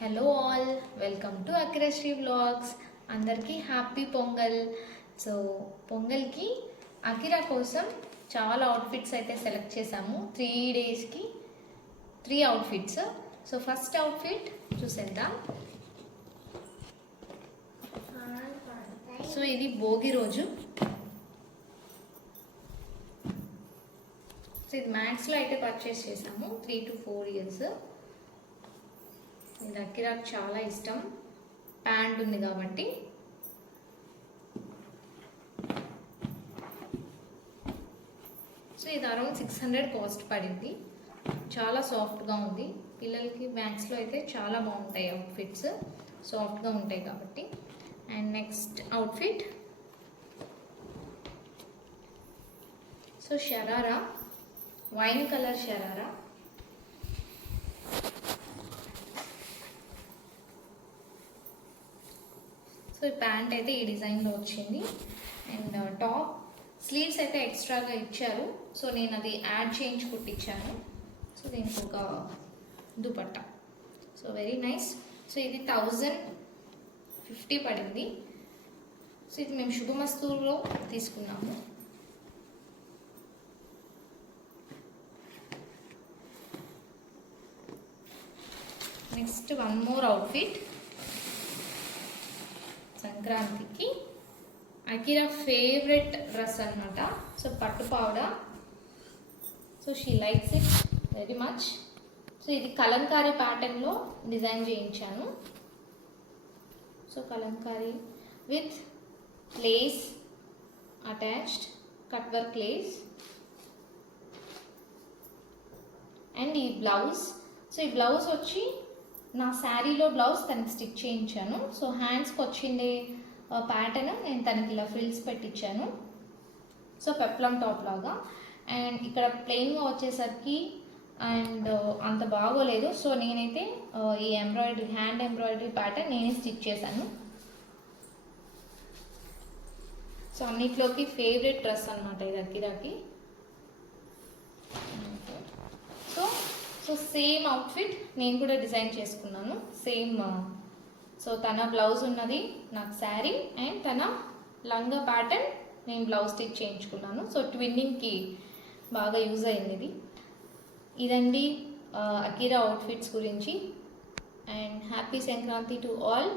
Hello all, welcome to Akirasri vlogs. అందరికీ happy Pongal. So పొంగల్కి అకిరా కోసం చాలా అవుట్ఫిట్స్ అయితే సెలెక్ట్ చేసాము. 3 డేస్కి 3 అవుట్ఫిట్స్. సో ఫస్ట్ అవుట్ఫిట్ చూసేద్దాం. సో ఇది భోగి రోజు. సో ఇది మ్యాక్స్లో అయితే పర్చేస్ చేసాము. 3 to 4 years. ఇది అకిరాకు చాలా ఇష్టం, ప్యాంట్ ఉంది కాబట్టి. సో ఇది అరౌండ్ 600 కాస్ట్ పడింది. చాలా సాఫ్ట్గా ఉంది. పిల్లలకి మ్యాక్స్లో అయితే చాలా బాగుంటాయి అవుట్ఫిట్స్, సాఫ్ట్గా ఉంటాయి కాబట్టి. And next outfit so sharara, wine colour sharara. So ఈ ప్యాంట్ అయితే ఈ డిజైన్లో వచ్చింది. అండ్ టాప్ స్లీవ్స్ అయితే ఎక్స్ట్రాగా ఇచ్చారు. సో నేను అది యాడ్ చేయించి కుట్టించాను. సో దీనికి ఒక dupatta. So very nice. So ఇది 1050 పడింది. సో ఇది మేము శుభమస్తూలో తీసుకున్నాము. Next one more outfit. సంక్రాంతికి అకిరా ఫేవరెట్ డ్రెస్ అనమాట. సో పట్టు పావడ. So she likes it very much. So ఇది కలంకారీ ప్యాటర్న్లో డిజైన్ చేయించాను. So Kalamkari with lace attached, cut work lace. And ఈ బ్లౌజ్. సో ఈ బ్లౌజ్ వచ్చి నా శారీలో బ్లౌజ్ తనకి స్టిచ్ చేయించాను. సో హ్యాండ్స్కి వచ్చిండే ప్యాటర్న్ నేను తనకి ఇలా ఫ్రిల్స్ పెట్టించాను. సో పెప్లం టాప్ లాగా. అండ్ ఇక్కడ ప్లెయిన్గా వచ్చేసరికి అండ్ అంత బాగోలేదు. సో నేనైతే ఈ ఎంబ్రాయిడరీ, హ్యాండ్ ఎంబ్రాయిడరీ ప్యాటర్న్ నేనే స్టిచ్ చేశాను. సో అన్నిట్లోకి ఫేవరెట్ డ్రెస్ అనమాట ఇది అకిరాకి. సో సేమ్ అవుట్ఫిట్ నేను కూడా డిజైన్ చేసుకున్నాను. సేమ్. సో తన బ్లౌజ్ ఉన్నది నాకు శారీ, అండ్ తన లంగా ప్యాటర్న్ నేను బ్లౌజ్ స్టిచ్ చేయించుకున్నాను. సో ట్విన్నింగ్కి బాగా యూజ్ అయింది ఇది. ఇదండి అకిరా అవుట్ఫిట్స్ గురించి. And happy Sankranti to all.